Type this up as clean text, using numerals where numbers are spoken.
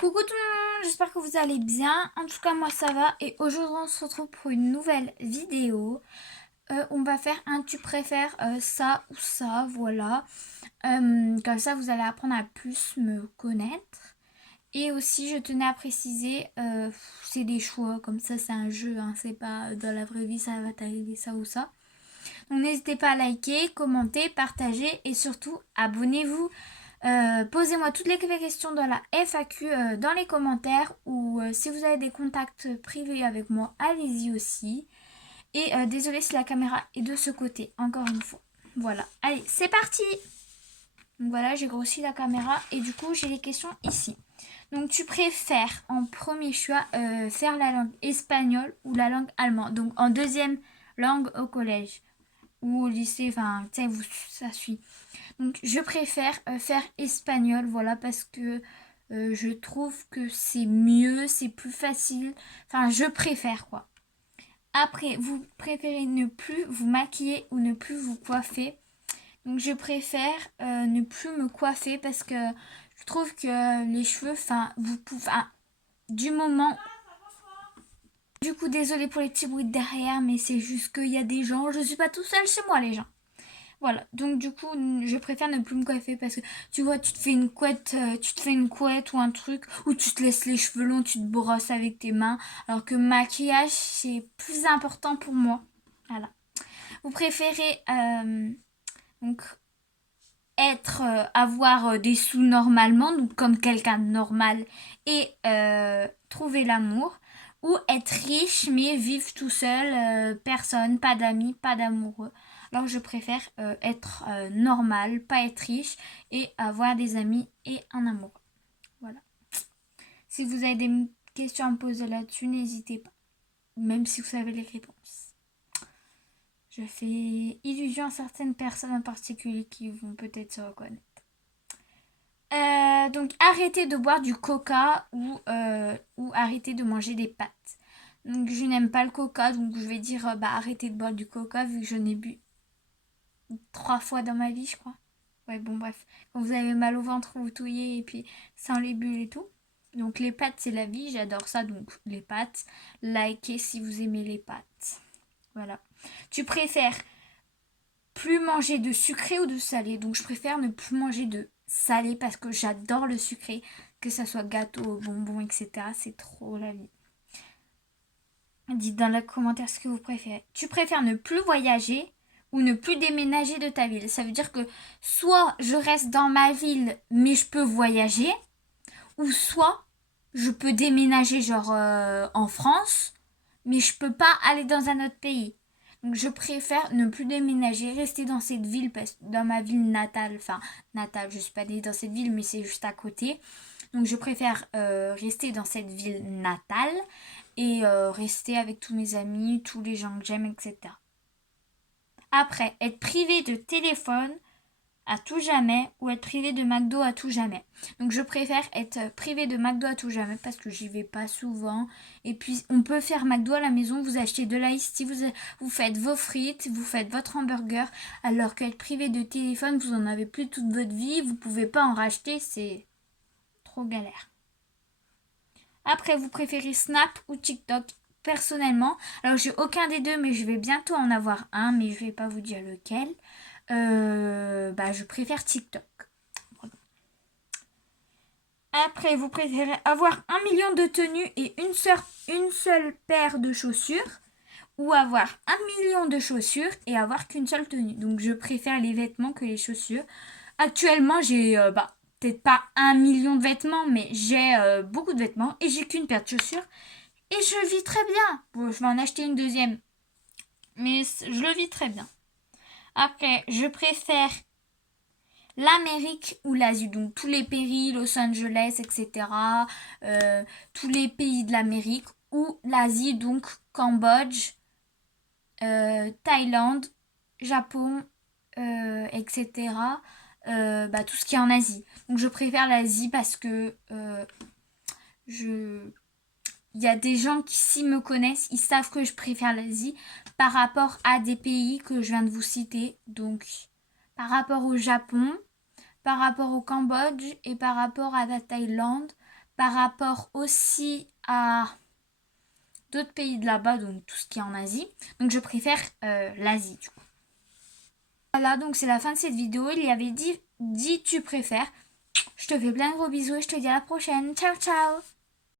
Coucou tout le monde, j'espère que vous allez bien. En tout cas, moi ça va. Et aujourd'hui, on se retrouve pour une nouvelle vidéo. On va faire un tu préfères ça ou ça, voilà. Comme ça, vous allez apprendre à plus me connaître. Et aussi, je tenais à préciser, c'est des choix, comme ça c'est un jeu, hein, c'est pas dans la vraie vie, ça va t'arriver ça ou ça. Donc n'hésitez pas à liker, commenter, partager et surtout abonnez-vous. Posez-moi toutes les questions dans la FAQ dans les commentaires ou si vous avez des contacts privés avec moi, allez-y aussi. Et désolé si la caméra est de ce côté, encore une fois. Voilà, allez, c'est parti. Donc voilà, j'ai grossi la caméra et du coup j'ai les questions ici. Donc tu préfères en premier choix faire la langue espagnole ou la langue allemande. Donc en deuxième langue au collège ou au lycée, enfin tu sais, ça suit. Donc je préfère faire espagnol, voilà, parce que je trouve que c'est mieux, c'est plus facile. Enfin, je préfère quoi. Après, vous préférez ne plus vous maquiller ou ne plus vous coiffer. Donc je préfère ne plus me coiffer parce que je trouve que les cheveux, enfin, vous pouvez, du moment. Du coup, désolé pour les petits bruits de derrière, mais c'est juste qu'il y a des gens. Je suis pas tout seul chez moi, les gens. Voilà, donc du coup, je préfère ne plus me coiffer parce que tu vois, tu te fais une couette, ou un truc, ou tu te laisses les cheveux longs, tu te brosses avec tes mains, alors que maquillage, c'est plus important pour moi. Voilà. Vous préférez donc avoir des sous normalement, donc comme quelqu'un de normal, et trouver l'amour, ou être riche mais vivre tout seul, personne, pas d'amis, pas d'amoureux. Alors je préfère être normal, pas être riche et avoir des amis et un amoureux. Voilà. Si vous avez des questions à me poser là-dessus, n'hésitez pas, même si vous savez les réponses. Je fais illusion à certaines personnes en particulier qui vont peut-être se reconnaître. Donc arrêter de boire du coca ou arrêter de manger des pâtes. Donc je n'aime pas le coca, donc je vais dire arrêter de boire du coca vu que je n'ai bu 3 fois dans ma vie, je crois. Ouais, bon bref, quand vous avez mal au ventre, vous touillez et puis sans les bulles et tout. Donc les pâtes c'est la vie, j'adore ça, donc les pâtes. Likez si vous aimez les pâtes. Voilà. Tu préfères plus manger de sucré ou de salé? Donc je préfère ne plus manger de salé parce que j'adore le sucré, que ça soit gâteau, bonbons, etc. C'est trop la vie. Dites dans les commentaires ce que vous préférez. Tu préfères ne plus voyager ou ne plus déménager de ta ville? Ça veut dire que soit je reste dans ma ville mais je peux voyager, ou soit je peux déménager genre en France mais je peux pas aller dans un autre pays. Donc je préfère ne plus déménager, rester dans cette ville, dans ma ville natale, enfin natale, je suis pas née dans cette ville mais c'est juste à côté. Donc je préfère rester dans cette ville natale et rester avec tous mes amis, tous les gens que j'aime, etc. Après, être privé de téléphone à tout jamais ou être privé de McDo à tout jamais. Donc je préfère être privé de McDo à tout jamais parce que j'y vais pas souvent. Et puis on peut faire McDo à la maison, vous achetez de l'ice tea, vous faites vos frites, vous faites votre hamburger. Alors qu'être privé de téléphone, vous en avez plus toute votre vie, vous pouvez pas en racheter, c'est trop galère. Après, vous préférez Snap ou TikTok? Personnellement, alors j'ai aucun des deux, mais je vais bientôt en avoir un, mais je vais pas vous dire lequel. Je préfère TikTok. Après, vous préférez avoir 1 million de tenues et une seule paire de chaussures, ou avoir 1 million de chaussures et avoir qu'une seule tenue. Donc je préfère les vêtements que les chaussures. Actuellement, j'ai peut-être pas 1 million de vêtements, mais j'ai beaucoup de vêtements et j'ai qu'une paire de chaussures. Et je vis très bien. Bon, je vais en acheter une deuxième. Mais je le vis très bien. Après, je préfère l'Amérique ou l'Asie. Donc tous les pays, Los Angeles, etc. Tous les pays de l'Amérique. Ou l'Asie, donc Cambodge, Thaïlande, Japon, etc. Tout ce qui est en Asie. Donc je préfère l'Asie parce que il y a des gens qui, s'ils me connaissent, ils savent que je préfère l'Asie par rapport à des pays que je viens de vous citer. Donc, par rapport au Japon, par rapport au Cambodge et par rapport à la Thaïlande, par rapport aussi à d'autres pays de là-bas, donc tout ce qui est en Asie. Donc je préfère l'Asie du coup. Voilà, donc c'est la fin de cette vidéo. Il y avait dit tu préfères. Je te fais plein de gros bisous et je te dis à la prochaine. Ciao ciao.